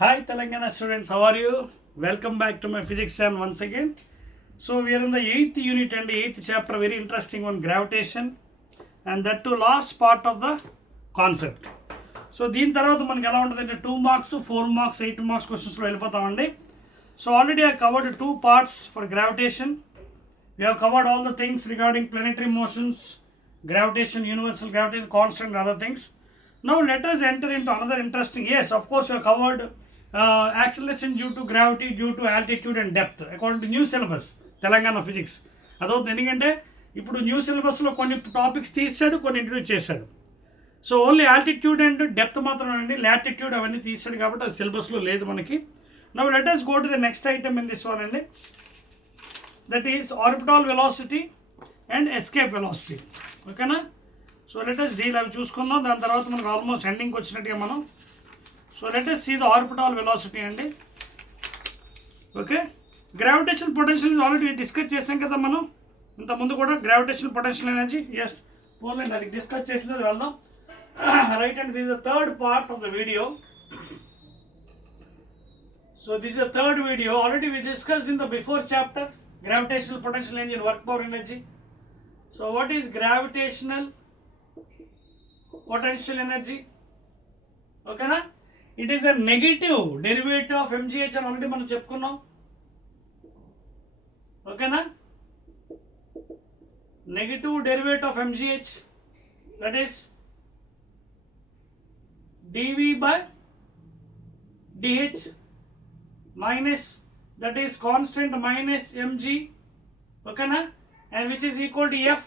Hi Telangana students, how are you? Welcome back to my physics channel once again. So we are in the 8th unit and 8th chapter, very interesting one, gravitation, and that too last part of the concept. So దీని తర్వాత మనకి ఎలా ఉంటుందంటే 2 marks, 4 marks, 8 marks questions లో వెళ్ళిపోతామండి. So already I covered 2 parts for gravitation. We have covered all the things regarding planetary motions, gravitation, universal gravitation, constant and other things. Now let us enter into another interesting, yes, of course we have covered acceleration due to gravity, due to altitude and depth according to new syllabus, Telangana physics. అదవుతుంది ఎందుకంటే ఇప్పుడు న్యూ సిలబస్లో కొన్ని టాపిక్స్ తీసాడు, కొన్ని ఇంట్రడ్యూస్ చేశాడు. So only altitude and depth మాత్రం అండి, లాటిట్యూడ్ అవన్నీ తీసాడు కాబట్టి అది సిలబస్లో లేదు మనకి. Now let us go to the next item in this one అండి, that is orbital velocity and escape velocity. ఓకేనా? సో లెట్ us డీల్ అవి చూసుకుందాం, దాని తర్వాత మనకు ఆల్మోస్ట్ ఎండింగ్కి వచ్చినట్టుగా మనం. So let us see the orbital velocity అండి. Okay, gravitation potential already discuss చేసాం కదా మనం ఇంత ముందు కూడా, గ్రావిటేషన్ పొటెన్షియల్ ఎనర్జీ. ఎస్, పోలేండి, అది డిస్కస్ చేసినది వెళ్దాం. Right and this is the third part of the video. So దిస్ is the third video. Already we discussed in the before chapter gravitational potential energy and work power energy. So what is gravitational potential energy? Okay na? It is the negative derivative of mgh అని ఆల్రెడీ మనం చెప్పుకున్నాం. ఓకేనా? Negative derivative of mgh, that is dv by dh minus, that is constant minus mg. ఓకేనా? and which is equal to f.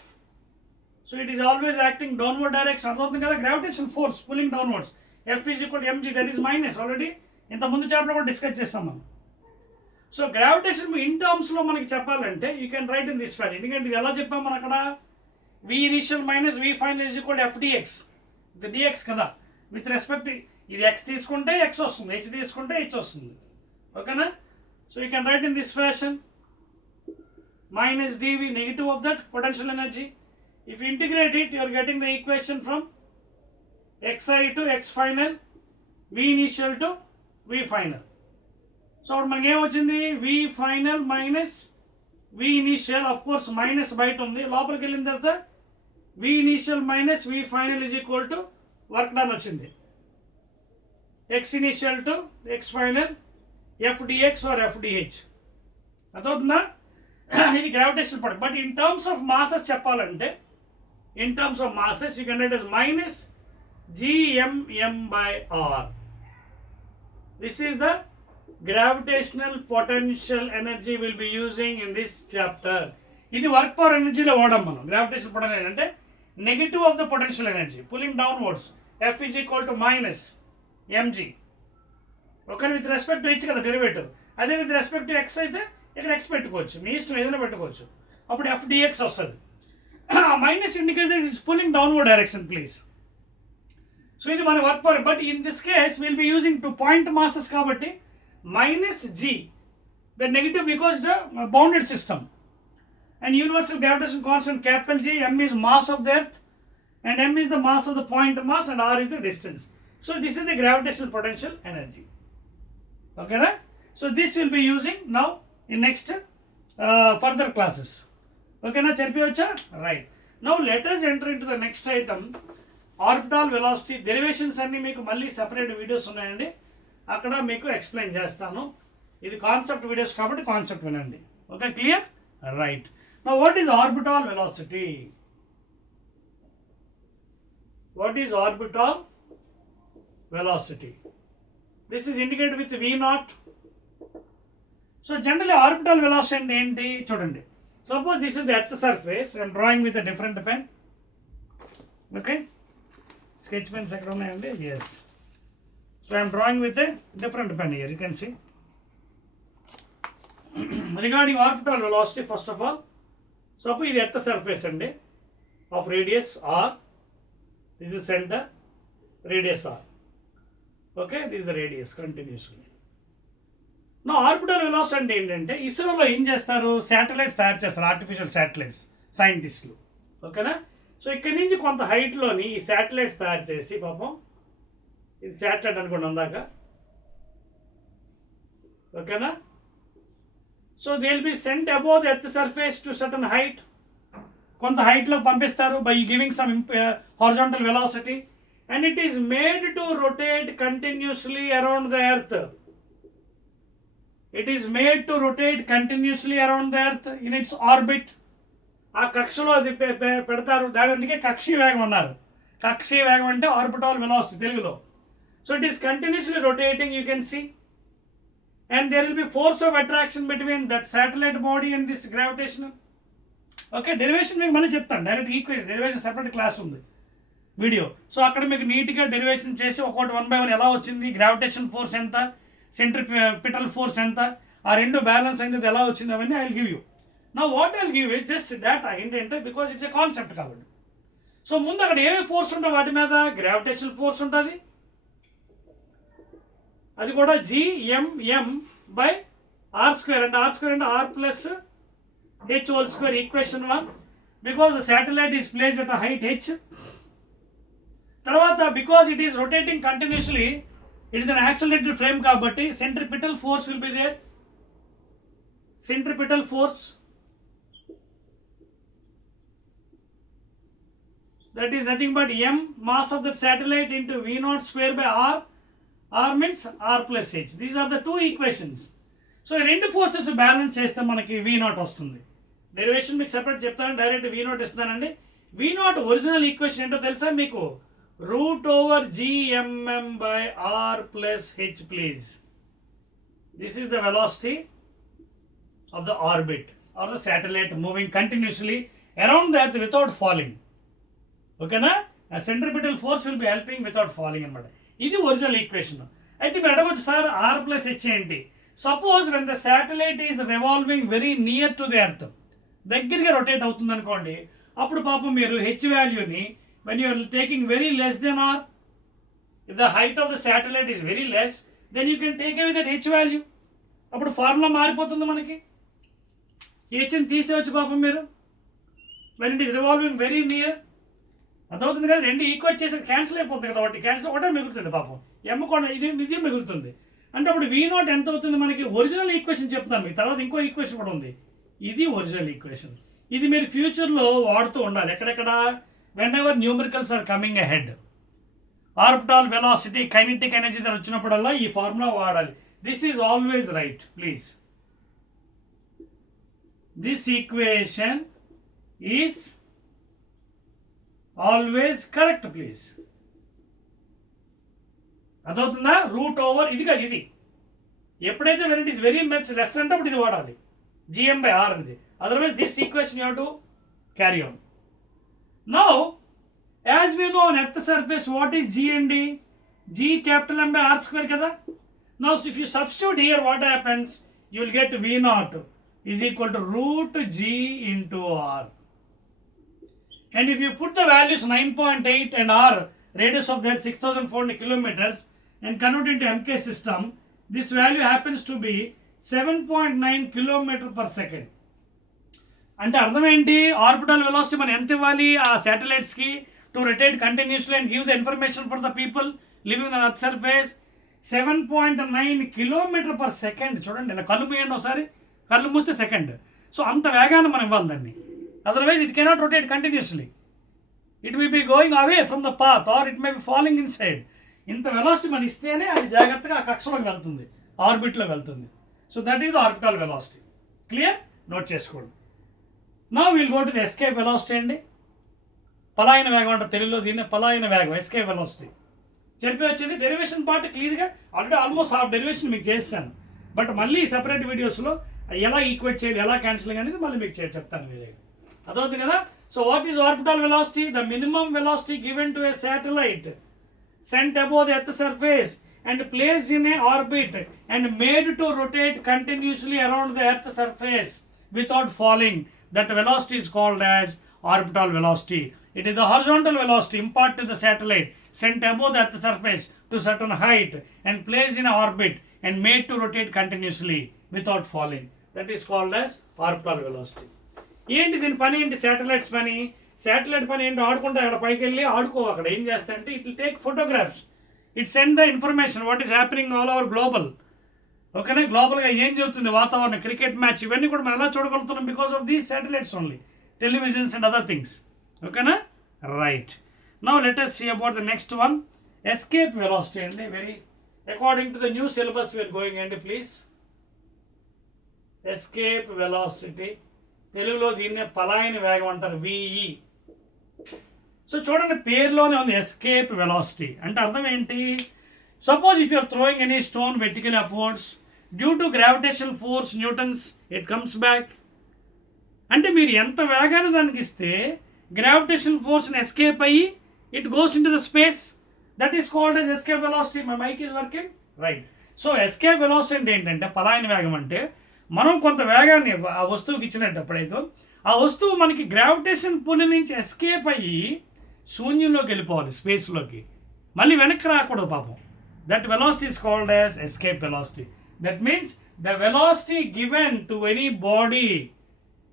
So it is always acting downward direction. అర్థమవుతుంది కదా, gravitation force pulling downwards. f is equal to mg, that is minus. Already ఇంత ముందు చాప్టర్ కూడా డిస్కస్ చేస్తాం మనం. So gravitation in టర్మ్స్లో మనకి చెప్పాలంటే you can right in this value. ఎందుకంటే ఇది ఎలా చెప్పాం మనం అక్కడ, v initial minus v final is equal to f dx. ఇది dx కదా, విత్ రెస్పెక్ట్ ఇది x తీసుకుంటే x వస్తుంది, h తీసుకుంటే h వస్తుంది. ఓకేనా? So you can right in this fashion, minus dv, negative of that potential energy. If you integrate it, you are getting the equation from xi to x final, v initial to v final. So మనకి ఏమొచ్చింది, v final minus v initial, of course minus బయట ఉంది, లోపలికి వెళ్ళిన తర్వాత v initial minus v final is equal to work done వచ్చింది, x initial to x final, f dx or f dh. అర్థమవుతుందా? ఇది gravitation part. But in terms of masses చెప్పాలంటే, in terms of masses you can write as minus gmm by r. This is the gravitational potential energy we'll be using in this chapter. ఇది work power ఎనర్జీలో వాడాం మనం. Gravitation potential అంటే negative of the potential energy pulling downwards, f is equal to minus mg. Okay, with respect to h కదా డెరివేటివ్, అదే with respect to x అయితే ఇక్కడ x పెట్టుకోవచ్చు, మీ ఇష్టం ఏదైనా పెట్టుకోవచ్చు. అప్పుడు f dx వస్తుంది. Minus indicate it's pulling downward direction please. So ఇది మన work power. But in this case will be using two point masses కాబట్టి minus g, the negative because the bounded system. And universal gravitation constant capital G, m is mass of the earth and m is the mass of the point mass and r is the distance. So this is the gravitational potential energy. Okay right? So this will be using now in next further classes. Okay na, cheripiyocha? Right. Now let us enter into the next item, orbital velocity. Derivations అన్ని మీకు మళ్ళీ separate videos ఉన్నాయండి, అక్కడ మీకు explain చేస్తాను. ఇది concept videos కాబట్టి concept వినండి. Okay, clear? Right. Now what is orbital velocity? What is orbital velocity? This is indicated with v0. So generally orbital velocity అంటే ఏంటి చూడండి. Suppose this is the earth surface, I'm drawing with a different pen. Okay, sketch pens ఎక్కడ ఉన్నాయండి? Yes. So I'm drawing with a different pen here, you can see. Regarding orbital velocity, first of all suppose ఇది earth surface అండి of radius R, this is centre, radius R. Okay, this is the radius continuously. నా orbital velocity అంటే ఏంటంటే, ఇస్రోలో ఏం చేస్తారు, శాటిలైట్స్ తయారు చేస్తారు, ఆర్టిఫిషియల్ శాటిలైట్స్ సైంటిస్టులు. ఓకేనా? సో ఇక్కడి నుంచి కొంత హైట్లోని ఈ శాటిలైట్స్ తయారు చేసి, పాపం ఇది శాటిలైట్ అనుకోండి అందాక, ఓకేనా? So they will be sent above the earth surface to certain height. కొంత హైట్లో పంపిస్తారు by giving some horizontal velocity, and it is made to rotate continuously around the earth. It is made to rotate continuously around the earth in its orbit. ఆ కక్షలో అది పెడతారు, దాని అందుకే కక్షీ వేగం అన్నారు. కక్షీ వేగం అంటే ఆర్బిటాల్ వెలాసిటీ తెలుగులో. So it is continuously rotating, you can see, and there will be force of attraction between that satellite body and this gravitational. Okay, derivation మీకు మళ్ళీ చెప్తాను, direct equation derivation separate class ఉంది video. So అక్కడ మీకు నీట్గా డెరివేషన్ చేసి ఒక్కొక్కటి 1 by 1 ఎలా వచ్చింది, గ్రావిటేషన్ ఫోర్స్ ఎంత, సెంట్రిపిటల్ ఫోర్స్ ఎంత, ఆ రెండు బ్యాలెన్స్ అయింది ఎలా వచ్చింది, అవన్నీ ఐ విల్ గివ్ యూ. నా what I will give it just data ఏంటంటే బికాజ్ ఇట్స్ ఎ కాన్సెప్ట్ కాబట్టి. సో ముందు అక్కడ ఏమేమి ఫోర్స్ ఉంటాయి వాటి మీద గ్రావిటేషన్ ఫోర్స్ ఉంటుంది, అది కూడా GMM by R², and R² and R plus H whole square, equation 1, because the satellite is placed at a height H. తర్వాత because it is rotating continuously, it is an accelerated frame కాబట్టి centripetal force will be there. Centripetal force, that is nothing but M mass of that satellite into V0 square by R. R means R plus H. These are the two equations. So ఈ రెండు forces balance చేస్తే మనకి V0 వస్తుంది. డెరివేషన్ మీకు సెపరేట్ చెప్తాను, direct V0 ఇస్తానండి. V0 original equation ఏంటో తెలుసా మీకు? √GMM by R plus H, please. This is the velocity of the orbit or the satellite moving continuously around the earth without falling. ఓకేనా? A centripetal force will be helping without falling అన్నమాట. ఇది original equation. అయితే మీరు అడగవచ్చు, sir R plus H ఏంటి? Suppose when the satellite is revolving very near to the earth, దగ్గరగా రొటేట్ అవుతుంది అనుకోండి, అప్పుడు పాపం మీరు హెచ్ వాల్యూని when you are taking very less than R, if the height of the satellite is very less, then you can take away that H value. అప్పుడు ఫార్ములా మారిపోతుంది మనకి, హెచ్ని తీసేవచ్చు పాపం మీరు. when it is revolving very near, అర్థమవుతుంది కదా, రెండు ఈక్వేట్ చేసి క్యాన్సిల్ అయిపోతుంది కదా, ఒకటి క్యాన్సిల్ ఒకటే మిగులుతుంది పాపం, ఎమ్ కూడా ఇది మిగులుతుంది. అంటే అప్పుడు V0 ఎంత అవుతుంది మనకి? ఒరిజినల్ ఈక్వేషన్ చెప్తాను మీకు, తర్వాత ఇంకో ఈక్వేషన్ కూడా ఉంది, ఇది ఒరిజినల్ ఈక్వేషన్. ఇది మీరు ఫ్యూచర్లో వాడుతూ ఉండాలి. ఎక్కడెక్కడ? whenever numericals are coming ahead, orbital velocity, kinetic energy దగ్గర వచ్చినప్పుడల్లా ఈ ఫార్ములా వాడాలి. This is always right, please. This equation is always correct, please. అదవుతుందా? √, ఇది కాదు, ఇది ఎప్పుడైతే when it is very much less అంటే అప్పుడు ఇది వాడాలి, GM by R అనేది. Otherwise this equation you have to carry on. Now, as we know on earth surface, what is G and D? G capital M by R² kada. Now, if you substitute here, what happens? You will get V0 is equal to √G into R. And if you put the values 9.8 and R, radius of that 6,400 kilometers, and convert into MK system, this value happens to be 7.9 kilometer per second. అంటే అర్థం ఏంటి? Orbital velocity మనం ఎంత ఇవ్వాలి ఆ శాటిలైట్స్కి to rotate continuously and give the information for the people living on earth surface. 7.9 kilometer per second. చూడండి, ఇలా కళ్ళు మూయండి ఒకసారి, కళ్ళు మూస్తే సెకండ్. సో అంత వేగాన్ని మనం ఇవ్వాలి దాన్ని, otherwise it cannot rotate continuously. It may be going away from the path or it may be falling inside. ఇంత వెలాసిటీ మనం ఇస్తేనే అది జాగ్రత్తగా ఆ కక్షలోకి వెళ్తుంది, ఆర్బిట్లో వెళ్తుంది. So that is the orbital velocity. Clear? Note చేసుకోండి. Now we will go to the escape velocity అండి. పలాయన వేగం అంటే తెలుగులో దీన్ని పలాయన వేగం, ఎస్కేప్ వెలాసిటీ. చెప్పి వచ్చింది డెరివేషన్ పార్ట్ క్లియర్గా ఆల్రెడీ ఆల్మోస్ట్ హాఫ్ డెరివేషన్ మీకు చేస్తాను, బట్ మళ్ళీ సెపరేట్ వీడియోస్లో ఎలా ఈక్వేట్ చేయాలి, ఎలా క్యాన్సిలింగ్ అనేది మళ్ళీ మీకు చెప్తాను మీ దగ్గర. అదవుతుంది కదా. So what is orbital velocity? The minimum velocity given to A satellite sent above the earth surface and placed in a orbit and made to rotate continuously around the earth surface without falling. That velocity is called as orbital velocity. It is the horizontal velocity imparted to the satellite sent above the earth surface to certain height and placed in an orbit and made to rotate continuously without falling. That is called as orbital velocity. ఏంటి దీని పని ఏంటి? శాటిలైట్స్ పని. శాటిలైట్ పని ఏంటి? ఆడుకుంటే అక్కడ పైకి వెళ్ళి ఆడుకో. అక్కడ ఏం చేస్తాయంటే it will take photographs, it send the information what is happening all over global. ఓకేనా. గ్లోబల్గా ఏం జరుగుతుంది, వాతావరణం, క్రికెట్ మ్యాచ్, ఇవన్నీ కూడా మనం ఎలా చూడగలుగుతున్నాం because of these satellites only, televisions and other things. Okay, right. Now let us see about the next one, escape velocity. And very according to the new syllabus we are going, and please, escape velocity, తెలుగులో దీన్నే పలాయన వేగం అంటారు, VE. So చూడండి, పేరులోనే ఉంది escape velocity అంటే అర్థం ఏంటి? Suppose if you're throwing any stone vertical upwards due to gravitational force newtons, it comes back. అంటే మీరు ఎంత వేగాన్ని దానికి ఇస్తే గ్రావిటేషన్ ఫోర్స్ని ఎస్కేప్ అయ్యి it goes into the space, that is called es escape velocity. My mic is working right. So escape velocity అంటే ఏంటంటే పలాయన వేగం అంటే మనం కొంత వేగాన్ని ఆ వస్తువుకి ఇచ్చినట్టప్పుడైతే ఆ వస్తువు మనకి గ్రావిటేషన్ పుల్ నుంచి ఎస్కేప్ అయ్యి శూన్యంలోకి వెళ్ళిపోవాలి, స్పేస్లోకి, మళ్ళీ వెనక్కి రాకూడదు పాపం. That velocity is called as escape velocity. That means the velocity given to any body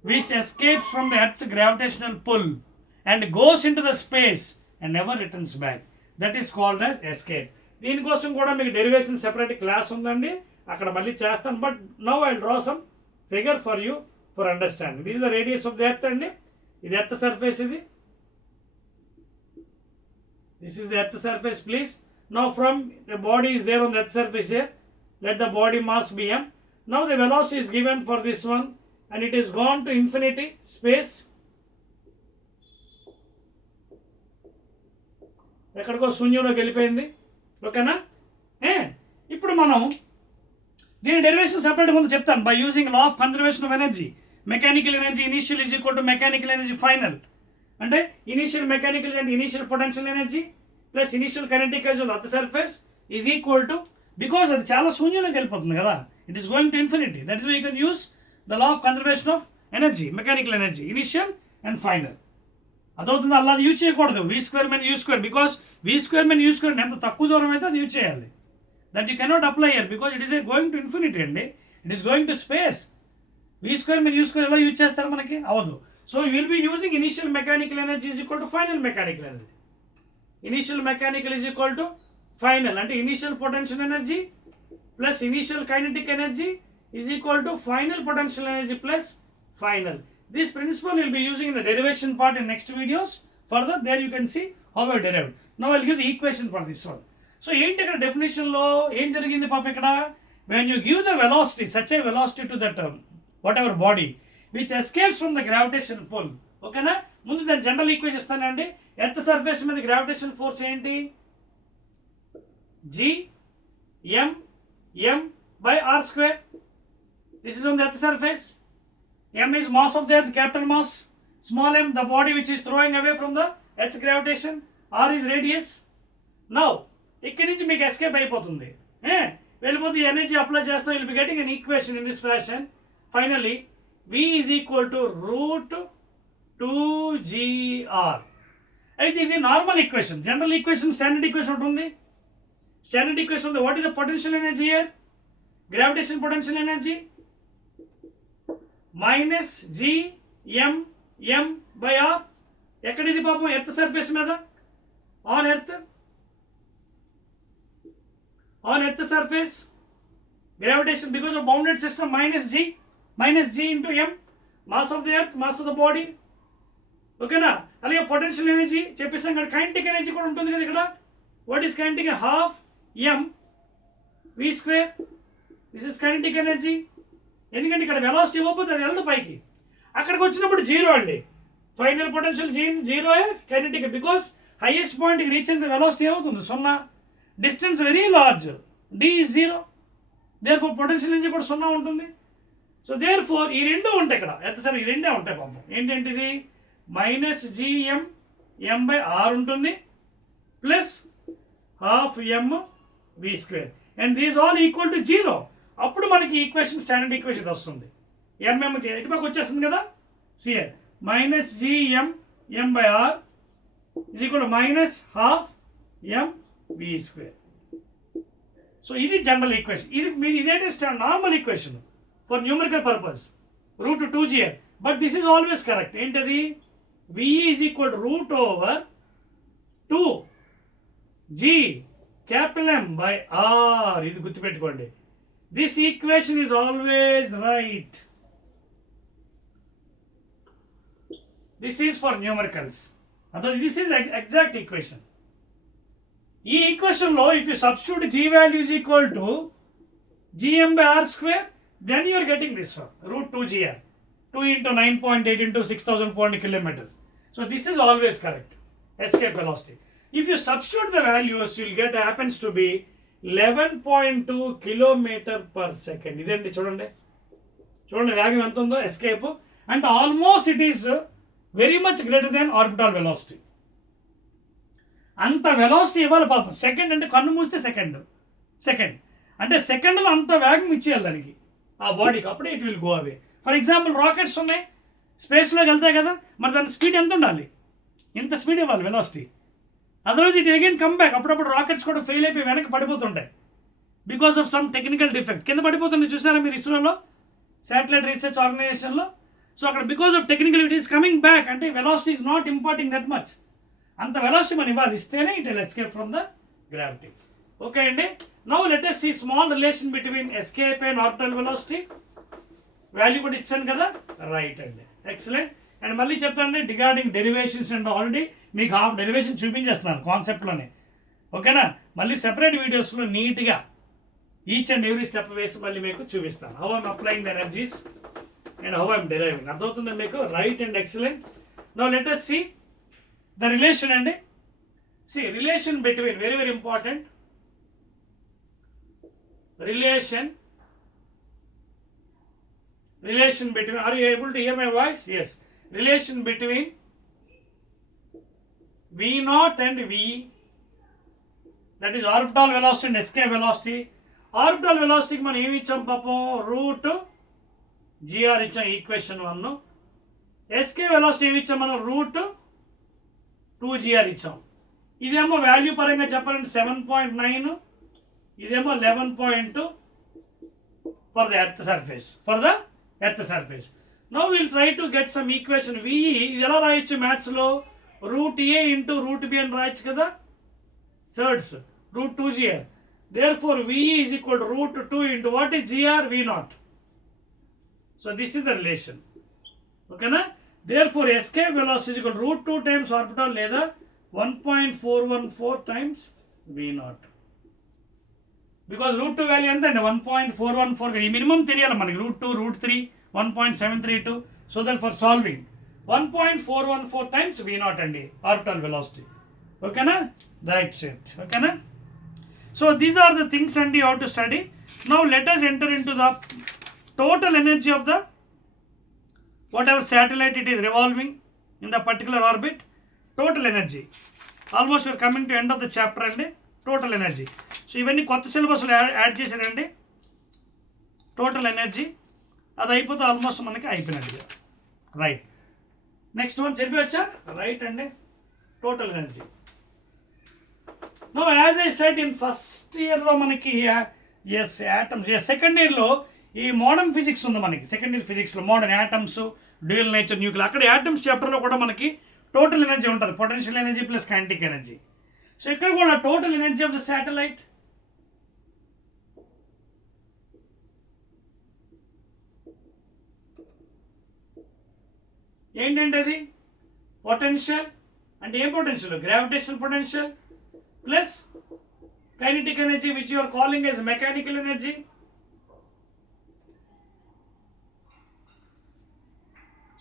which escapes from the earth's gravitational pull and goes into the space and never returns back, that is called as escape. దీనికోసం కూడా మీకు derivation separate class ఉందండి, అక్కడ మళ్ళీ చేస్తాను. But now I draw some figure for you for understanding. This is the radius of the earth అండి, ఇది earth surface, ఇది this is the earth surface please. Now from the body is there on the earth surface here, let the body mass be m. Now the velocity is given for this one and it is gone to infinity space. ఎక్కడికో శూన్యంలోకి వెళ్ళిపోయింది. ఓకేనా. ఇప్పుడు మనం దీని derivation separate ముందు చెప్తాను. By using law of conservation of energy, mechanical energy initial is equal to mechanical energy final. అంటే ఇనిషియల్ మెకానికల్ అంటే initial potential energy plus initial kinetic energy of the surface is equal to, because అది చాలా శూన్యంలోకి వెళ్ళిపోతుంది కదా, it is going to infinity. That is why you can use the law of conservation of energy, mechanical energy, initial and final. అదవుతుంది, అలా అది యూజ్ చేయకూడదు. v² because v² ఎంత తక్కువ దూరం అయితే అది యూజ్ చేయాలి. That you cannot apply here because it is going to infinity అండి, it is going to space. v² ఎలా యూజ్ చేస్తారు, మనకి అవ్వదు. So you will be using initial mechanical energy is equal to final mechanical energy. Initial mechanical is equal to final అంటే initial potential energy plus initial kinetic energy is equal to final potential energy plus final. This principle we will be using in the derivation part in next videos. Further there you can see how I derived. Now I will give the equation for this one. So ఏంటి ఇక్కడ డెఫినేషన్ లో ఏం జరిగింది పాప ఇక్కడ? when you give the velocity, such a velocity to that whatever body which escapes from the gravitational pull, ఓకేనా. ముందు దాని జనరల్ ఈక్వేషన్ ఇస్తానండి. ఎర్త్ సర్ఫేస్ మీద గ్రావిటేషన్ ఫోర్స్ ఏంటి? g m by r square. This is on the earth surface. M is mass of the earth, capital mass. Small m, the body which is throwing away from the earth's gravitation. R is radius. Now, ikkadi nunchi meeku escape ayipotundi. Velipothe energy apply chestam, you will be getting an equation in this fashion. Finally, V is equal to root 2gr. Aithe idi normal equation. General equation, standard equation undi. Standard equation undi. What is the potential energy here? Gravitation potential energy minus gm by r. ఎక్కడిది పాపం? Earth surface మీద, on earth surface gravitation because of bounded system minus g into m, mass of the earth, mass of the body. ఓకేనా. అలాగే potential energy చెప్పేసాం కదా, kinetic energy కూడా ఉంటుంది కదా ఇక్కడ. What is kinetic? Half m v². This is kinetic energy. ఎందుకంటే ఇక్కడ వెలాసిటీ ఇవ్వకపోతే అది వెళ్దు పైకి, అక్కడికి వచ్చినప్పుడు జీరో అండి. Final potential zero kinetic, because highest పాయింట్కి రీచ్ అయిన వెలాసిటీ ఏమవుతుంది? 0. Distance very large, d is 0, therefore potential energy కూడా 0 ఉంటుంది. సో దేర్ ఫోర్ ఈ రెండు ఉంటాయి ఇక్కడ, సరే ఈ రెండే ఉంటాయి పాపం. ఏంటంటిది? మైనస్ gm by r ఉంటుంది plus half m v². And these all equal to 0. అప్పుడు మనకి ఈక్వేషన్, స్టాండర్డ్ ఈక్వేషన్ వస్తుంది. ఎంఎంకి ఎటుపక్క వచ్చేస్తుంది కదా. సిఆర్ minus gm by r is equal to minus half m v². So ఇది జనరల్ ఈక్వేషన్. ఇది మీరు ఇదేంటి normal equation for numerical purpose, root 2gr. But this is always correct. ఏంటది? v is equal to root over 2g M by r. ఇది గుర్తుపెట్టుకోండి. This equation is always right. This is for numericals. This is exact equation. ఈ ఈక్వేషన్లో if you substitute g value is equal to gm by r square, then you are getting this one, root 2gr. 2 into 9.8 into 6,400 kilometers. So this is always correct. Escape velocity. If you substitute the values, you will get happens to be 11.2 kilometer per second. ఇదేంటి చూడండి వేగం ఎంత ఉందో escape, and almost it is very much greater than orbital velocity. అంత వెలాసిటీ ఇవ్వాలి పాపం. సెకండ్ అంటే కన్ను మూస్తే సెకండ్ అంటే సెకండ్లో అంత వేగం ఇచ్చేయాలి దానికి, ఆ బాడీకి, అప్పుడే it will go away. For example rockets ఉన్నాయి, స్పేస్లోకి వెళ్తాయి కదా, మరి దాని స్పీడ్ ఎంత ఉండాలి? ఇంత స్పీడ్ ఇవ్వాలి velocity, otherwise it again come back. అప్పుడప్పుడు రాకెట్స్ కూడా ఫెయిల్ అయిపోయి వెనక్కి పడిపోతుంటాయి because of some technical defect. కింద పడిపోతుంది చూసారా మీరు ఇస్రోలో, శాటిలైట్ రీసెర్చ్ ఆర్గనైజేషన్లో. సో అక్కడ because of technical it is coming back, అంటే velocity is not imparting that much. అంత వెలాసిటీ మనం ఇవ్వాలి, ఇస్తేనే it will escape from the gravity. Okay అండి. Now let us see small relation between escape and orbital velocity. Value కూడా ఇచ్చాను కదా, రైట్ అండి, ఎక్సలెంట్. అండ్ మళ్ళీ చెప్తానండి రిగార్డింగ్ డెరివేషన్స్ అండ్ ఆల్రెడీ మీకు హాఫ్ డెరివేషన్ చూపించేస్తున్నాను కాన్సెప్ట్లోనే. ఓకేనా, మళ్ళీ సెపరేట్ వీడియోస్లో నీట్గా ఈచ్ అండ్ ఎవ్రీ స్టెప్ వేసి మళ్ళీ మీకు చూపిస్తాను. How I'm applying the energies and how I'm డెరైవింగ్. అర్థమవుతుందండి మీకు, right and excellent. Now let us see the relation and see relation between, very very important, relation between, are you able to hear my voice? Yes, relation between v0 and v, that is orbital velocity and escape velocity. Orbital velocity కి మనం ఏమి ఇచ్చాం పాపం, route gr ఇచ్చాం ఈక్వేషన్ 1. escape velocity ఏమి ఇచ్చాం మనం, route 2gr ఇచ్చాం. ఇదేమో వాల్యూ పరంగా చెప్పాలంటే 7.9, ఇదేమో 11.2 for the earth surface. Now will try to get some equation. VE ఇది ఎలా రాయొచ్చు మ్యాథ్స్లో, root A into root B అని రాయొచ్చు కదా, thirds root 2gr. Therefore VE is equal to root 2 into what is gr, v0. సో దిస్ ఇస్ ద రిలేషన్. ఓకేనా. Therefore, escape velocity is equal to root 2 times orbital లేదా 1.414 times v0. Because root 2 వాల్యూ ఎంత అండి, 1.414. ఈ మినిమం తెలియాలి మనకి, root 2, root 3, 1.732. So that for solving 1.414 times v0 అండి ఆర్బిటల్ వెలాసిటీ. ఓకేనా, దట్స్ ఇట్. ఓకేనా. So these are the things అండి how to study. Now let us enter into the total energy of the whatever satellite it is revolving in the particular orbit. Total energy, almost we are coming to end of the chapter and total energy. So ఇవన్నీ కొత్త సిలబస్లో యాడ్ చేశారండి. Total energy అది అయిపోతే almost మనకి అయిపోయినట్టుగా, right. Next one సరిపోవచ్చా, right అండి. Total energy. No as I said in first ఇయర్లో మనకి ఎస్ యాటమ్స్, సెకండ్ ఇయర్లో ఈ మోడర్న్ ఫిజిక్స్ ఉంది మనకి. సెకండ్ ఇయర్ ఫిజిక్స్లో modern atoms, dual nature, nuclear, అక్కడ యాటమ్స్ చాప్టర్లో కూడా మనకి టోటల్ ఎనర్జీ ఉంటుంది, potential energy plus kinetic energy. So ఇక్కడ కూడా total energy of the satellite, ఏంటంటే అది పొటెన్షియల్ అంటే ఏం potential, gravitational potential plus kinetic energy which you are calling as mechanical energy.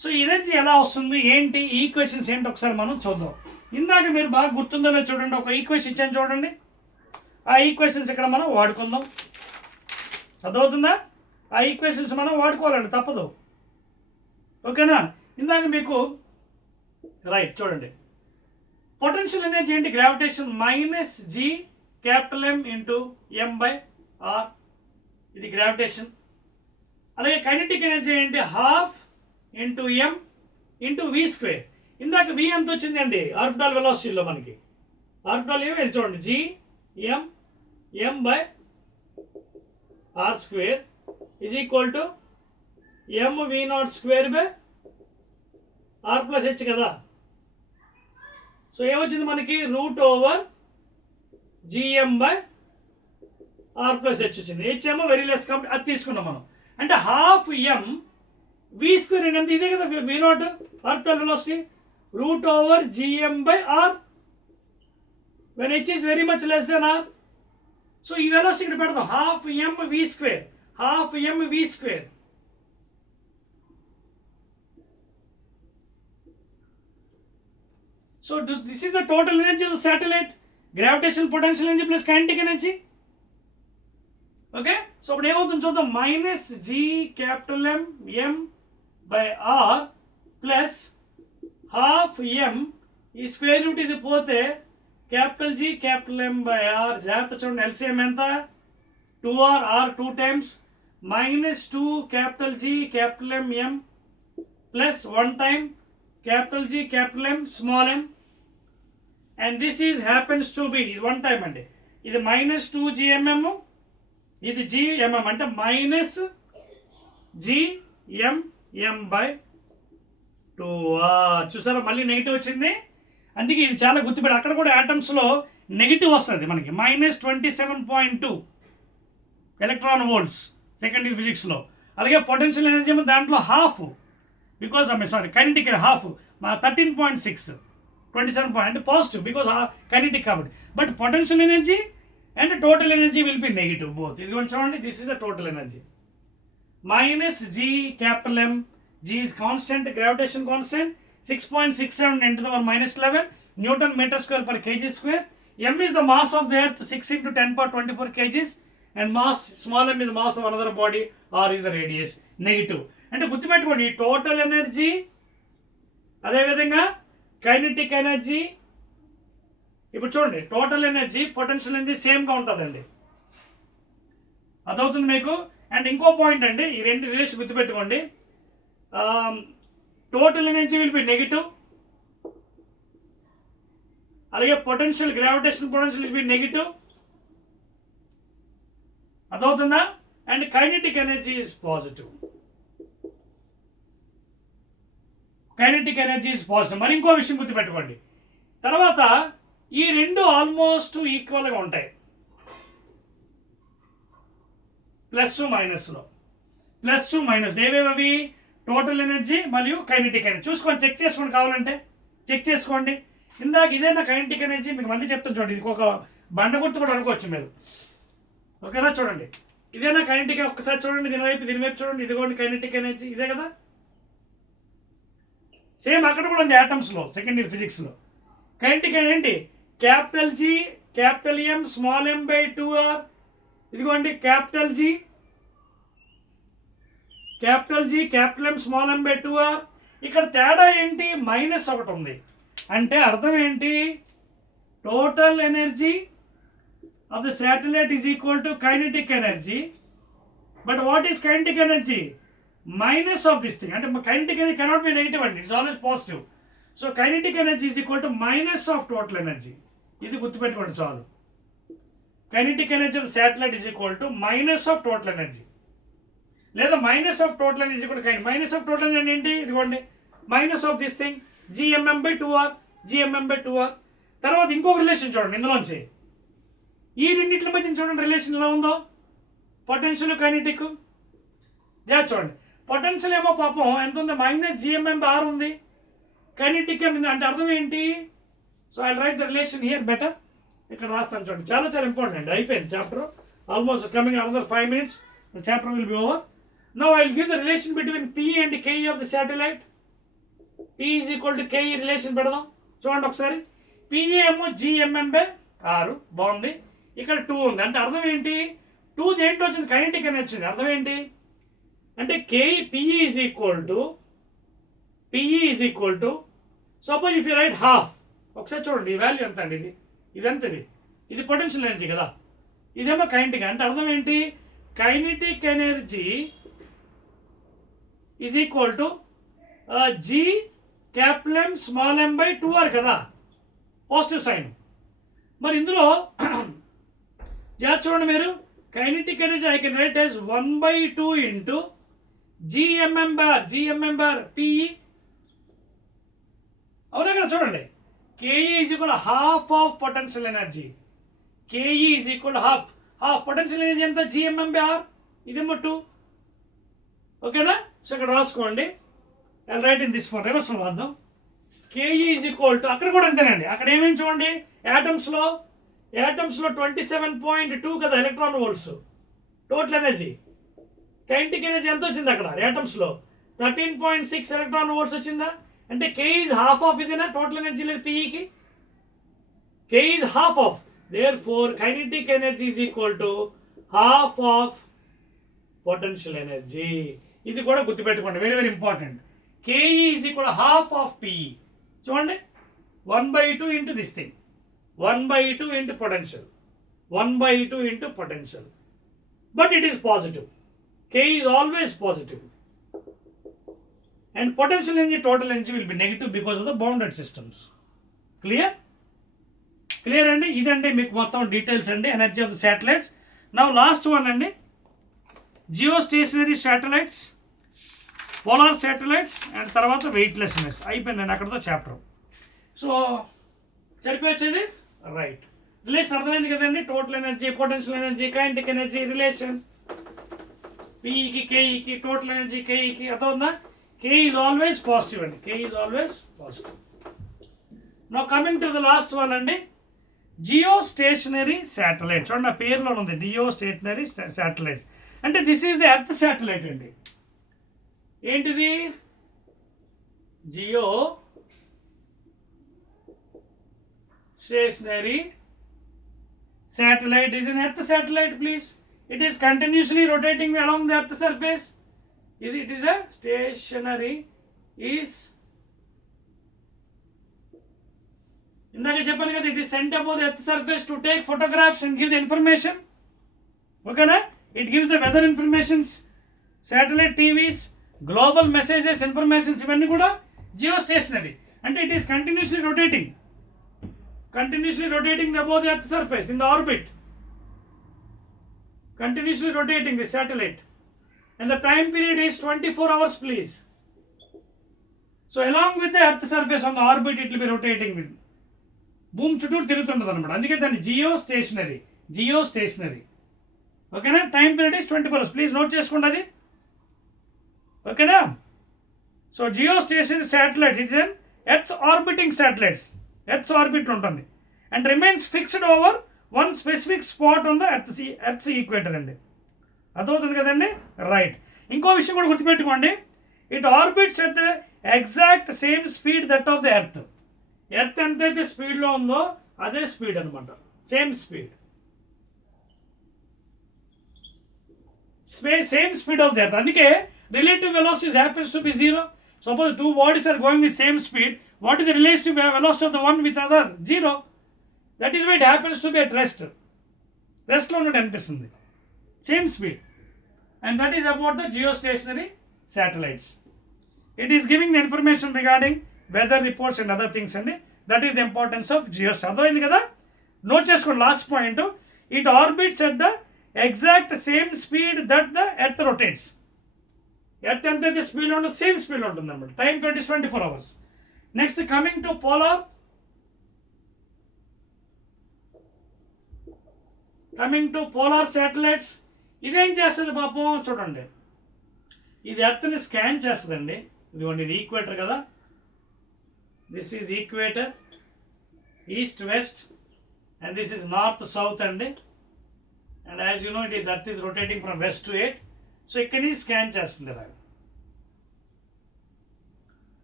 So energy ఎలా వస్తుంది ఏంటి, ఈక్వేషన్స్ ఏంటి ఒకసారి మనం చూద్దాం. ఇందాక మీరు బాగా గుర్తుందో చూడండి, ఒక ఈక్వేషన్ ఇచ్చాను చూడండి, ఆ ఈక్వేషన్స్ ఇక్కడ మనం వాడుకుందాం. అర్థమవుతుందా? ఆ ఈక్వేషన్స్ మనం వాడుకోవాలండి, తప్పదు. ఓకేనా. ఇందాక మీకు రైట్ చూడండి, పొటెన్షియల్ ఎనర్జీ ఏంటి, gravitation minus G capital M into m by r, ఇది గ్రావిటేషన్. అలాగే కైనెటిక్ ఎనర్జీ ఏంటి, half into m into v square. ఇందాక వి ఎంత వచ్చింది అండి ఆర్బిటాల్ వెలాసిటీలో మనకి, ఆర్బిటాల్ ఏమైంది చూడండి, G M M by R square is equal to M V naught square by R plus H కదా. సో ఏమొచ్చింది మనకి, root over GM by R plus H వచ్చింది. హెచ్ ఏమో వెరీ లెస్ కాబట్టి అది తీసుకున్నాం మనం. అంటే హాఫ్ ఎం వి స్క్వేర్ అంటే ఇదే కదా V naught orbital velocity root over GM by R when H is very much less than R. So ఈ వెలాసిటీ ఇక్కడ పెడతాం half M V square, half M V square. So this is the total energy of the satellite, gravitational potential energy plus kinetic energy. Okay, so ఇప్పుడు ఏమవుతుంది చూద్దాం, minus G capital M M by R plus half M ఈ square root ఇది పోతే capital G capital M by R. జాగ్రత్త చూడండి, ఎల్సిఎం ఎంత 2r, r 2 times minus 2 capital G capital M M plus 1 time capital G capital M small m, and this is happens to be ఇది 1 time అండి. ఇది minus 2 GMM, ఇది GMM అంటే minus GMM by 2r. చూసారా మళ్ళీ నెగిటివ్ వచ్చింది. అందుకే ఇది చాలా గుర్తుపెట్టి, అక్కడ కూడా ఆటమ్స్లో నెగిటివ్ వస్తుంది మనకి -27.2 ఎలక్ట్రాన్ వోల్ట్స్ సెకండ్ ఇయర్ ఫిజిక్స్లో. అలాగే పొటెన్షియల్ ఎనర్జీ ఏమో దాంట్లో హాఫ్, బికాస్ కైనెటిక్ హాఫ్ 13.6 27 అంటే పాజిటివ్ బికాస్ కైనెటిక్ కాబట్టి. But potential energy and total energy will be negative both. ఇది కొంచెం చూడండి, this is the total energy minus G capital M, G is constant, gravitation constant 6.67 × 10⁻11 Newton meter square per kg square. M is the mass of the earth 6 × 10⁻24 kgs and mass small m is the mass of another body or is the radius negative. అంటే గుర్తుపెట్టుకోండి, ఈ total energy అదేవిధంగా kinetic energy. ఇప్పుడు చూడండి, total energy potential energy సేమ్గా ఉంటుందండి, అదవుతుంది మీకు. అండ్ ఇంకో పాయింట్ అండి, ఈ రెండు రిలేషన్ గుర్తుపెట్టుకోండి, total energy will be negative, అలాగే potential gravitation potential will be negative, అదవుతుందా. And kinetic energy is positive, kinetic energy is positive. మరి ఇంకో విషయం గుర్తుపెట్టుకోండి, తర్వాత ఈ రెండు ఆల్మోస్ట్ ఈక్వల్గా ఉంటాయి ప్లస్ మైనస్లో. ప్లస్ మైనస్ ఏవేవి, టోటల్ ఎనర్జీ మరియు కైనెటిక్ ఎనర్జీ. చూసుకోండి, చెక్ చేసుకోండి, కావాలంటే చెక్ చేసుకోండి. ఇందాక ఇదేనా కైనెటిక్ ఎనర్జీ, మీకు మళ్ళీ చెప్తాను చూడండి, ఇది ఒక బండ గుర్తు కూడా అనుకోవచ్చు మీరు. ఓకేనా, చూడండి ఇదేనా కైనెటిక్, ఒక్కసారి చూడండి దీని వైపు చూడండి, ఇదిగోండి కైనెటిక్ ఎనర్జీ ఇదే కదా. సేమ్ అక్కడ కూడా ఉంది ఆటమ్స్లో సెకండ్ ఇయర్ ఫిజిక్స్లో. కైనెటిక్ ఏంటి, capital G capital M small M by 2r, ఇదిగోండి capital G capital M small M by 2r. ఇక్కడ తేడా ఏంటి, మైనస్ ఒకటి ఉంది. అంటే అర్థం ఏంటి, total energy of the satellite is equal to kinetic energy. But what is kinetic energy, minus of this thing. అంటే kinetic energy cannot be negative అండి, it's always positive. So kinetic energy is equal to minus of total energy. ఇది గుర్తుపెట్టుకోండి చాలు. Kinetic energy of the satellite is equal to minus of total energy, లేదా minus of total energy కూడా minus of total energy ఏంటి, ఇదిగోండి minus of this thing GMM by 2r, GMM by 2r. తర్వాత ఇంకొక రిలేషన్ చూడండి ఇందులోంచి, ఈ రెండింటి మధ్య చూడండి రిలేషన్ ఎలా ఉందో, పొటెన్షియల్ కైనెటిక్. జాగ్రత్త చూడండి, పొటెన్షియల్ ఏమో పాపం ఎంత ఉంది, -GMM by r ఉంది, కైనెటిక్ ఏమింది అంటే అర్థం ఏంటి. So I right the relation here better, ఇక్కడ రాస్తాను చూడండి, చాలా చాలా ఇంపార్టెంట్ అండి. అయిపోయింది chapter, almost coming another 5 minutes the chapter will be over. Now I will give the relation between P and K of the satellite. P is equal to K relation పెడదాం చూడండి ఒకసారి. PA ఏమో GMM by r బాగుంది, ఇక్కడ 2 ఉంది. అంటే అర్థం ఏంటి, 2 దేంట్లో వచ్చింది, కైనెటిక్ అని వచ్చింది. అర్థం ఏంటి అంటే PE is equal to suppose if you right half, ఒకసారి చూడండి ఈ వాల్యూ ఎంత అండి, ఇదంతది, ఇది పొటెన్షియల్ ఎనర్జీ కదా, ఇదేమో కైనెటిక్. అంటే అర్థం ఏంటి, kinetic energy is equal to G capital M small m by 2r కదా, పాజిటివ్ సైన్. మరి ఇందులో చూడండి మీరు, kinetic energy I can write as 1/2 into GMM by PE. అవునా కదా, చూడండి KE is equal half of potential energy, KE is equal half. Half. Potential energy ఎంత? GMM/R. ఇదేమో 2. ఓకేనా? సో ఇక్కడ రాసుకోండి. I write in this far. రివర్స్లో రాద్దాం. KE ఈజ్ ఈక్వల్ టు, అక్కడ కూడా అంతేనండి. అక్కడ ఏమేమి చూడండి, యాటమ్స్లో 27.2 కదా electron volts total energy. Kinetic energy ఎంత వచ్చింది అక్కడ యాటమ్స్లో? 13.6 ఎలక్ట్రాన్ వోల్ట్స్ వచ్చిందా? అంటే K ఈజ్ హాఫ్ ఆఫ్ ఇదేనా టోటల్ ఎనర్జీ లేదు PEకి? K is half of. Therefore kinetic energy is equal to half of potential energy. ఇది కూడా గుర్తుపెట్టుకోండి, very very important. KE is equal to half of PE. చూడండి, 1/2 into this thing, 1/2 into potential, 1/2 into potential. But it is positive. K is always positive. And potential energy, total energy will be negative because of the bounded systems. Clear? Clear అండి. ఇదండి మీకు మొత్తం details అండి energy of the satellites. Now last one అండి, geostationary satellites, polar satellites and తర్వాత weightlessness. అయిపోయిందండి అక్కడతో chapter. So సరిపోయేది రైట్. రిలేషన్ అర్థమైంది కదండి. Total energy, potential energy, kinetic energy relation, PEకి KEకి, టోటల్ ఎనర్జీ KEకి అర్థమవుతుందా? K ఈజ్ ఆల్వేస్ పాజిటివ్ అండి. K is always positive. Now coming to the last one అండి, జియో స్టేషనరీ శాటిలైట్. చూడండి, ఆ పేరులో ఉంది జియో స్టేషనరీ శాటిలైట్స్. అంటే this is the earth satellite అండి. ఏంటిది? Geostationary satellite is an earth satellite, please. It is continuously rotating along the earth surface. It is a stationary is, ఇందాక చెప్పాను కదా, it is sent above the earth surface to take photographs and give the information. ఓకేనా? It gives the weather informations, satellite TVs, global messages, informations, ఇవన్నీ కూడా geostationary. అంటే it is continuously rotating above the earth surface in the orbit, continuously rotating the satellite, and the time period is 24 hours, please. So along with the earth surface on the orbit, it will be rotating with భూమి చుట్టూ తిరుగుతుంటుంది అనమాట. అందుకే దాన్ని geostationary. ఓకేనా? Time period is 24 hours. Please note చేసుకోండి అది. ఓకేనా? So geostationary satellites, it's an earth orbiting satellites. Earth's orbit ఉంటుంది and remains fixed over one specific spot on the earth's equator అండి. అర్థమవుతుంది కదండి? రైట్. ఇంకో విషయం కూడా గుర్తుపెట్టుకోండి, it orbits at the exact same speed that of the earth. Earth ఎంతైతే స్పీడ్లో ఉందో అదే స్పీడ్ అనమాట, same speed of the earth. అందుకే relative velocity happens to be 0. Suppose two bodies are going with same speed, what is the relative velocity of the one with other? 0. That is why it happens to be at rest. Rest lo unadu anpistundi. Same speed. And that is about the geostationary satellites. It is giving the information regarding weather reports and other things and that is the importance of geostation. Adho kada? Note cheskondi last point. It orbits at the exact same speed that the earth rotates. Earth ఎంతైతే స్పీడ్ ఉంటుంది same speed ఉంటుంది అన్నమాట. Time period 24 hours. Next coming to polar satellites. ఇదేం చేస్తుంది పాపం చూడండి, ఇది ఎర్త్ని స్కాన్ చేస్తుందండి. ఇదిగోండి, ఇది ఈక్వేటర్ కదా, this is equator, east west and this is north south అండి. And as you know it is earth is rotating from west to 8. So ఇక్కడ స్కాన్ చేస్తుంది ఇలా.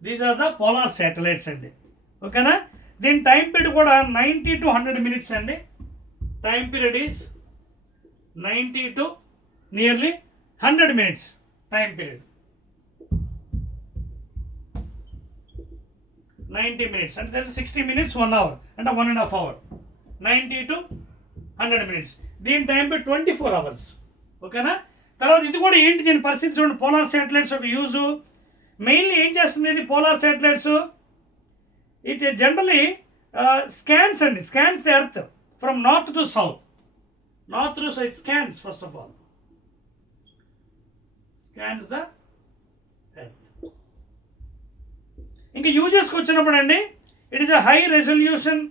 These are the polar satellites అండి. ఓకేనా? దీని టైం పీరియడ్ కూడా 90 to 100 minutes అండి. Time period is 90 to nearly 100 minutes time period. 90 minutes అంటే 60 minutes 1 hour అంటే 1.5 hour. 90 to 100 minutes. దీని టైం పీరియడ్ 24 hours. ఓకేనా? తర్వాత ఇది కూడా ఏంటి దీని పరిస్థితి చూడండి. పోలార్ శాటిలైట్స్ ఒక యూజు మెయిన్లీ ఏం చేస్తుంది ఇది polar satellites? It generally scans the earth from north to south. It scans first of all scans the earth. ఇంకా యూజెస్కి వచ్చినప్పుడు అండి, it is a high resolution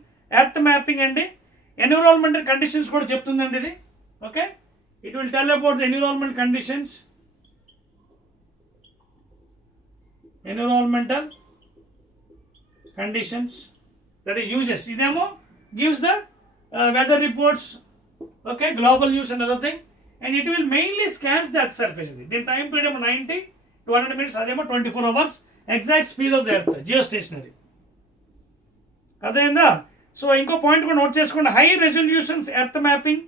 earth mapping అండి. ఎన్విరాన్మెంటల్ కండిషన్స్ కూడా చెప్తుందండి ఇది. Okay, it will tell about the environmental conditions, environmental conditions, that is uses. Idemo gives the weather reports, okay, global news and other thing, and it will mainly scans the earth surface. Then time period 90 to 100 minutes, ademo 24 hours, exact speed of the earth, geostationary. Adayinda. So inko point ko note cheskondi, high resolutions earth mapping.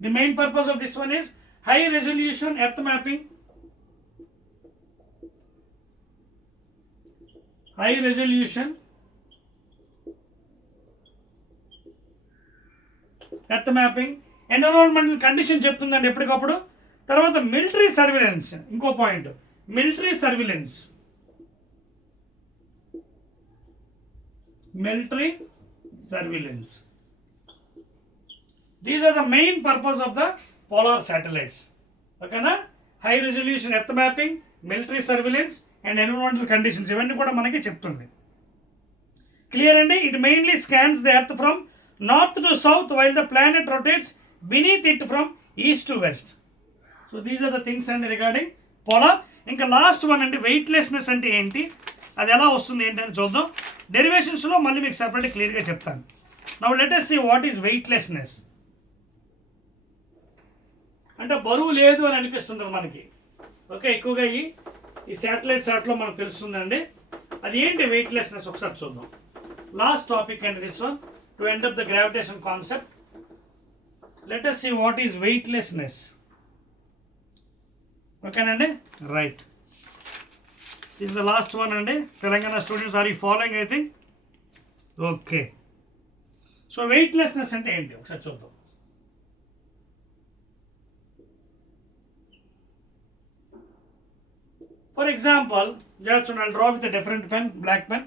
The main purpose of this one is high resolution earth mapping. High resolution earth mapping, environmental condition చెప్తుందండి ఎప్పటికప్పుడు. తర్వాత military surveillance, ఇంకో point military surveillance. Military surveillance. These are the main purpose of the polar satellites. Okay na? High resolution earth mapping, military surveillance and environmental conditions. ఇవన్నీ కూడా మనకి చెప్తుంది. Clear అండి? It mainly scans the earth from north to south while the planet rotates beneath it from east to west. So these are the things and regarding polar. ఇంకా last one అండి, వెయిట్లెస్నెస్ అంటే ఏంటి, అది ఎలా వస్తుంది ఏంటి అని చూద్దాం. డెరివేషన్స్లో మళ్ళీ మీకు సెపరేట్ క్లియర్గా చెప్తాను. Now let us see what is weightlessness. అంటే బరువు లేదు అని అనిపిస్తుంది మనకి. ఓకే, ఎక్కువగా ఈ శాటిలైట్ షాట్లో మనకు తెలుస్తుందండి. అది ఏంటి వెయిట్లెస్నెస్ ఒకసారి చూద్దాం. లాస్ట్ టాపిక్ అండి this one to end up the gravitation concept. Let us see what is weightlessness. ఓకేనండి, right. This is the last one అండి. Telangana students are you following, I think. Okay, so weightlessness అంటే ఏంటి ఒకసారి చూద్దాం. For example, just I'll draw with a different pen, black pen.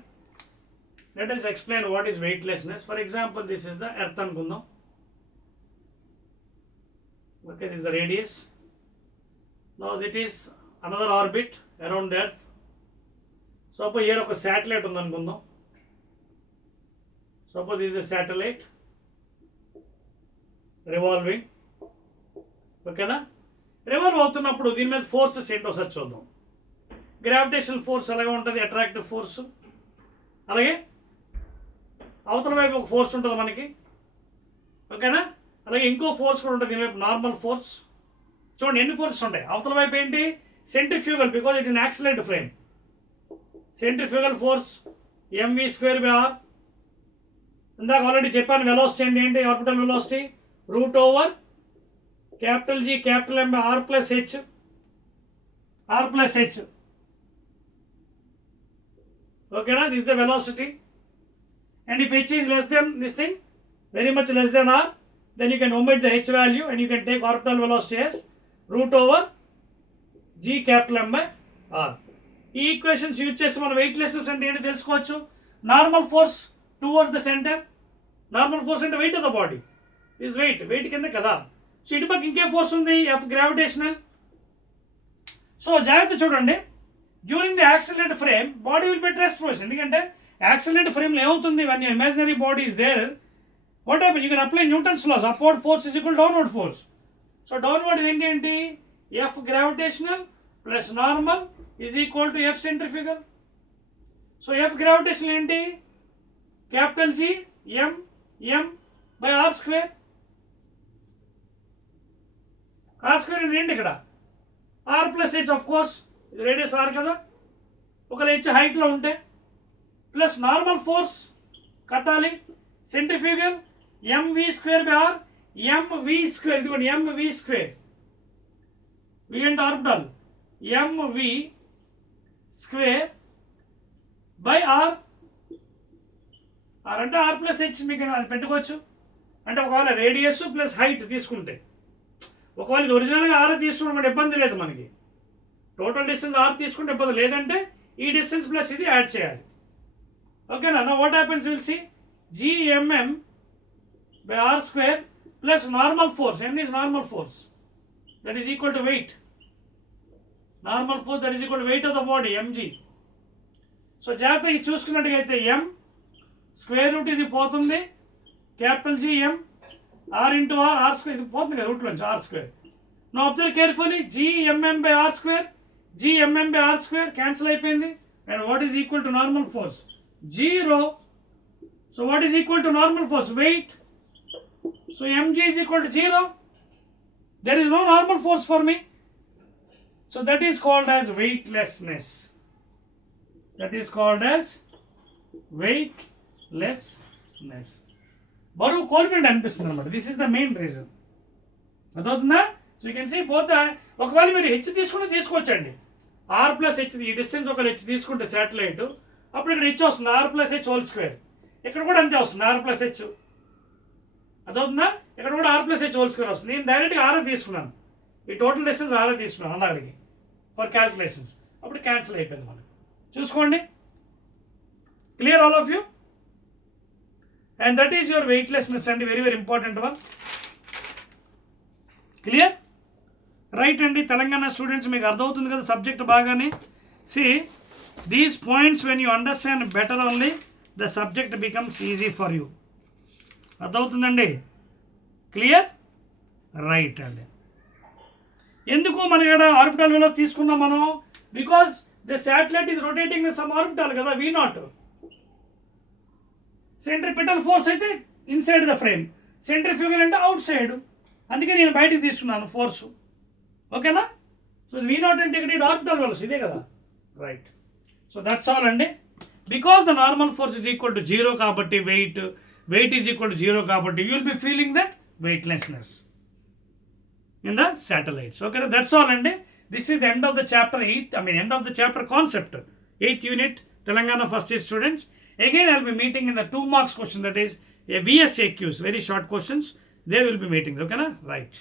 Let us explain what is weightlessness. For example, this is the earth అనుకుందాం. Okay, this is the radius. Now that is another orbit around the earth. Suppose here ఒక satellite ఉంది అనుకుందాం. Suppose this is a satellite revolving. ఓకేనా? రివాల్వ్ అవుతున్నప్పుడు దీని మీద ఫోర్సెస్ ఏంటో ఒకసారి చూద్దాం. గ్రావిటేషనల్ ఫోర్స్ అలాగే ఉంటుంది, అట్రాక్టివ్ ఫోర్స్, అలాగే అవతల వైపు ఒక ఫోర్స్ ఉంటుంది మనకి. ఓకేనా? అలాగే ఇంకో ఫోర్స్ కూడా ఉంటుంది దీని వైపు, నార్మల్ ఫోర్స్. చూడండి ఎన్ని ఫోర్సెస్ ఉంటాయి. అవతల వైపు ఏంటి, centrifugal, because it is an accelerated frame. Centrifugal force mv²/r. ఇందాక ఆల్రెడీ చెప్పాను, వెలాసిటీ అంటే ఏంటి, orbital velocity √/G M r+h. Okay, this is the velocity. And if h is less than this thing, very much less than r, then you can omit the h value and you can take orbital velocity as √G M/r. ఈ equations use చేసి మనం వెయిట్లెస్నెస్ అంటే ఏంటి తెలుసుకోవచ్చు. Normal force towards the centre. Normal force అంటే weight of the body is weight కింద కదా. సో ఇటుపక్క ఇంకే ఫోర్స్ ఉంది, ఎఫ్ గ్రావిటేషనల్. సో జాగ్రత్త చూడండి, during the accelerated frame body will be rest position. ఎందుకంటే యాక్సిలరేటెడ్ ఫ్రేమ్లో ఏమవుతుంది, one imaginary body is there, what happen, you can apply Newton's laws, upward force is equal downward force. So downward ఏంటి, F gravitational plus normal is equal to F centrifugal. So F gravitational ఏంటి, capital G M/r². r² ఏంటి ఇక్కడ, r+h, of course radius r కదా, ఒక h హైట్లో ఉంటే, plus normal force కట్టాలి, centrifugal mv²/r. mv², ఇదిగోండి mv², v అంటే orbital, mv² by are. Are అంటే r+h, మీకు అది పెట్టుకోవచ్చు. అంటే ఒకవేళ రేడియస్ ప్లస్ హైట్ తీసుకుంటే, ఒకవేళ ఇది ఒరిజినల్గా ఆర్ తీసుకుంటే ఇబ్బంది లేదు మనకి, టోటల్ డిస్టెన్స్ ఆర్ తీసుకుంటే ఇబ్బంది లేదంటే ఈ డిస్టెన్స్ ప్లస్ ఇది యాడ్ చేయాలి. ఓకేనా? Now what happens, will see Gmm/r² plus normal force, m is normal force, that is equal to weight. Normal force that is equal to weight of the body mg. So జాగ్రత్త ఇది చూసుకున్నట్టుగా అయితే m² ఇది పోతుంది, capital G M r into r square ఇది పోతుంది కదా రూట్ నుంచి r square. Now observe carefully, gmm by r square, gmm by r square cancel అయిపోయింది. And what is equal to normal force? 0. So what is equal to normal force? Weight. So mg is equal to 0. There is no normal force for me. So that is called as weightlessness. That is called as weightlessness. బరువు కోల్పోయింది అనిపిస్తుంది అనమాట. This is the main reason. అదవుతుందా? So you can see పోతే ఒకవేళ మీరు H తీసుకుంటే తీసుకోవచ్చండి. ఆర్ ప్లస్ హెచ్, ఈ డిస్టెన్స్ ఒక హెచ్ తీసుకుంటే శాటిలైట్, అప్పుడు ఇక్కడ హెచ్ వస్తుంది R plus H whole square. ఇక్కడ కూడా అంతే వస్తుంది ఆర్ ప్లస్ హెచ్. అదవుతుందా? ఇక్కడ కూడా R plus H whole square వస్తుంది. నేను డైరెక్ట్గా ఆర్ఏ తీసుకున్నాను, ఈ టోటల్ డిస్టెన్స్ ఆర్ఏ తీసుకున్నాను అందరికి ఫర్ క్యాల్కులేషన్స్. అప్పుడు క్యాన్సిల్ అయిపోయింది మనకు. చూసుకోండి. Clear all of you? And that is your weightlessness అండి, very very important one. Clear? Right అండి. తెలంగాణ స్టూడెంట్స్ మీకు అర్థమవుతుంది కదా సబ్జెక్ట్ బాగానే. See these points when you understand better only the subject becomes easy for you. అర్థమవుతుందండి? Clear? Right అండి. ఎందుకు మనం ఇక్కడ ఆర్బిటాల్ వెలాసిటీ తీసుకున్నాం మనం? Because the satellite is rotating with some orbital కదా, V0. సెంట్రిపిటల్ ఫోర్స్ అయితే ఇన్సైడ్ ద ఫ్రేమ్, సెంట్రిఫ్యూగల్ అంటే అవుట్ సైడ్. అందుకే నేను బయటికి తీసుకున్నాను ఫోర్సు. ఓకేనా? సో V0 అంటే ఇక్కడ ఆర్బిటాల్ వెలాసిటీ ఇదే కదా. రైట్. సో దట్స్ ఆల్ అండి. Because the normal force is equal to 0 కాబట్టి వెయిట్ ఈజ్ ఈక్వల్ టు 0 కాబట్టి you will be feeling that weightlessness in the satellites. Okay, that's all and this is the end of the chapter 8, end of the chapter concept, 8th unit Telangana first year students. Again I will be meeting in the 2 marks question, that is a VSAQs, very short questions, they will be meeting. Okay na? Right.